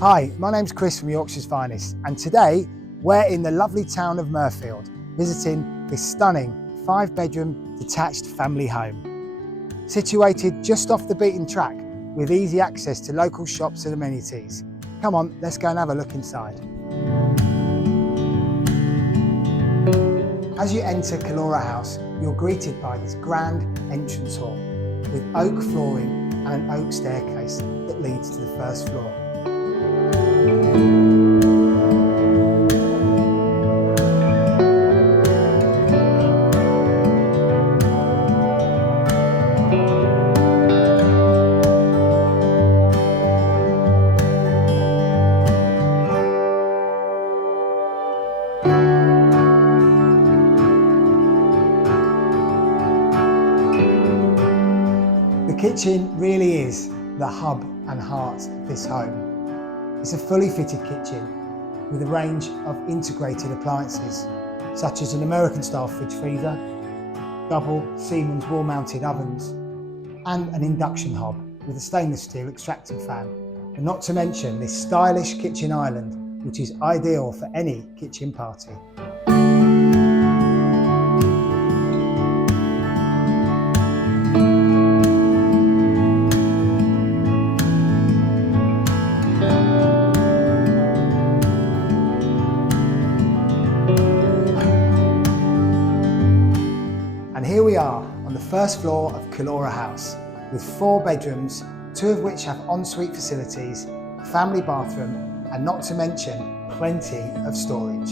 Hi, my name's Chris from Yorkshire's Finest, and today we're in the lovely town of Murfield, visiting this stunning 5-bedroom detached family home. Situated just off the beaten track with easy access to local shops and amenities. Come on, let's go and have a look inside. As you enter Kilora House, you're greeted by this grand entrance hall with oak flooring and an oak staircase that leads to the first floor. The kitchen really is the hub and heart of this home. It's a fully fitted kitchen with a range of integrated appliances such as an American style fridge freezer, double Siemens wall mounted ovens and an induction hob with a stainless steel extracting fan. And not to mention this stylish kitchen island which is ideal for any kitchen party. And here we are on the first floor of Kilora House with 4 bedrooms, 2 of which have ensuite facilities, a family bathroom and not to mention plenty of storage.